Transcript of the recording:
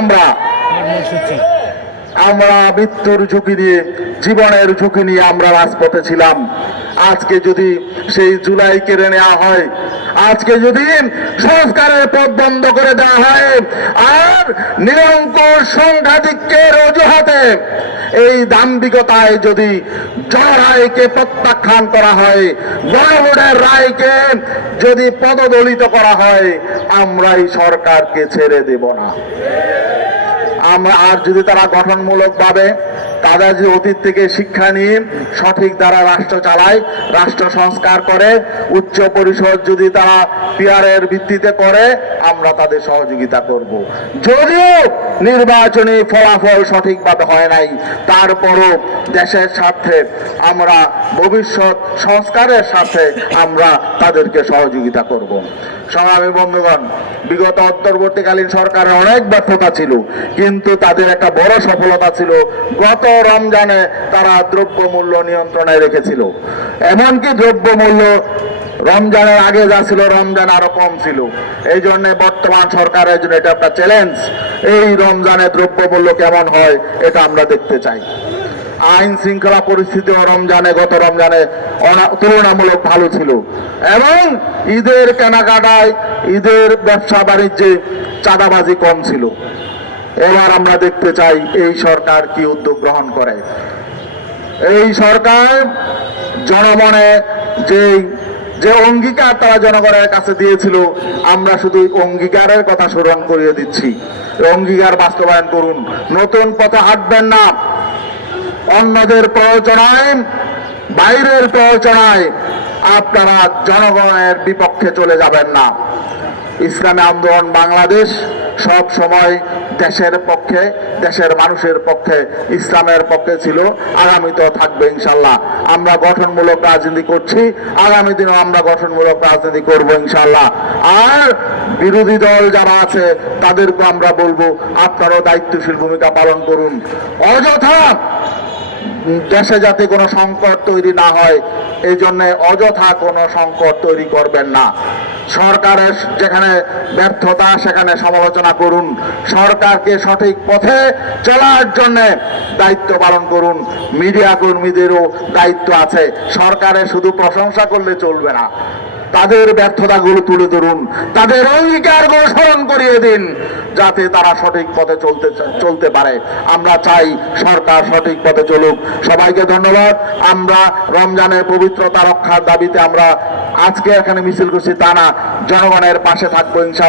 আমরা আমরা মৃত্যুর ঝুঁকি নিয়ে, জীবনের ঝুঁকি নিয়ে আমরা রাজপথে ছিলাম। আজকে যদি সেই জুলাই কেড়ে নেওয়া হয়, আজকে যদি সংস্কারের পথ বন্ধ করে দেওয়া হয়, আর নিরঙ্কুশ সংখ্যাধিক্যের অজুহাতে এই দাম্ভিকতায় যদি জনরায়কে প্রত্যাখ্যান করা হয়, গণভোটের রায়কে যদি পদদলিত করা হয়, আমরা এই সরকারকে ছেড়ে দেব না। আমরা আর যদি তারা গঠনমূলক ভাবে তারা যে অতীত থেকে শিক্ষা নিয়ে সঠিক দ্বারা রাষ্ট্র চালায়, রাষ্ট্র সংস্কার করে, উচ্চ পরিষদ যদি তারা পিয়ারের ভিত্তিতে করে, আমরা তাদের সহযোগিতা করব। যদিও নির্বাচনী ফলাফল সঠিকভাবে হয় নাই, তারপরও দেশের স্বার্থে আমরা ভবিষ্যৎ সংস্কারের স্বার্থে আমরা তাদেরকে সহযোগিতা করব। সংগ্রামী বন্ধুগণ, বিগত অন্তর্বর্তীকালীন সরকারের অনেক ব্যর্থতা ছিল, কিন্তু তাদের একটা বড় সফলতা ছিল, গত রমজানে তারা দ্রব্যমূল্য নিয়ন্ত্রণে রেখেছিল। এমনকি দ্রব্যমূল্য রমজানের আগে যা ছিল, রমজান আরো কম ছিল। এই জন্য বর্তমান সরকারের জন্য এটা একটা চ্যালেঞ্জ। এই রমজানে দ্রব্যমূল্য কেমন হয় এটা আমরা দেখতে চাই। আইন শৃঙ্খলা পরিস্থিতিও গত রমজানে তুলনামূলক ভালো ছিল, এবং ঈদের কেনাকাটায়, ঈদের ব্যবসা বাণিজ্যে চাঁদাবাজি কম ছিল। এবার আমরা দেখতে চাই এই সরকার কি উদ্যোগ গ্রহণ করে। এই সরকার জনমনে যে অঙ্গীকার তারা জনগণের কাছে দিয়েছিল, আমরা শুধু অঙ্গীকারের কথা স্মরণ করিয়ে দিচ্ছি। অঙ্গীকার বাস্তবায়ন করুন, নতুন পথে হাঁটবেন না। অন্যদের প্রয়োজনায়, বাইরের প্রয়োজনায় আপনারা জনগণের বিপক্ষে চলে যাবেন না। ইসলামী আন্দোলন বাংলাদেশ সব সময় দেশের পক্ষে, দেশের মানুষের পক্ষে, ইসলামের পক্ষে ছিল, আগামীতেও থাকবে ইনশাল্লাহ। আমরা গঠনমূলক রাজনীতি করছি, আগামী দিনেও আমরা গঠনমূলক রাজনীতি করব ইনশাল্লাহ। আর বিরোধী দল যারা আছে তাদেরকে আমরা বলবো, আপনারাও দায়িত্বশীল ভূমিকা পালন করুন। অযথা দেশে যাতে কোনো সংকট তৈরি না হয়, এই জন্য অযথা কোনো সংকট তৈরি করবেন না। সরকারের যেখানে ব্যর্থতা সেখানে সমালোচনা করুন, সরকারকে সঠিক পথে চলার জন্য দায়িত্ব পালন করুন। মিডিয়া কর্মীদেরও দায়িত্ব আছে, সরকারের শুধু প্রশংসা করলে চলবে না, তাদের ব্যর্থতাগুলো তুলে ধরুন, তাদের অঙ্গীকারগুলো স্মরণ করিয়ে দিন, যাতে তারা সঠিক পথে চলতে পারে। আমরা চাই সরকার সঠিক পথে চলুক। সবাইকে ধন্যবাদ। আমরা রমজানের পবিত্রতা রক্ষার দাবিতে আমরা আজকে এখানে মিছিল করছি তা না, জনগণের পাশে থাকবো ইনশাআল্লাহ।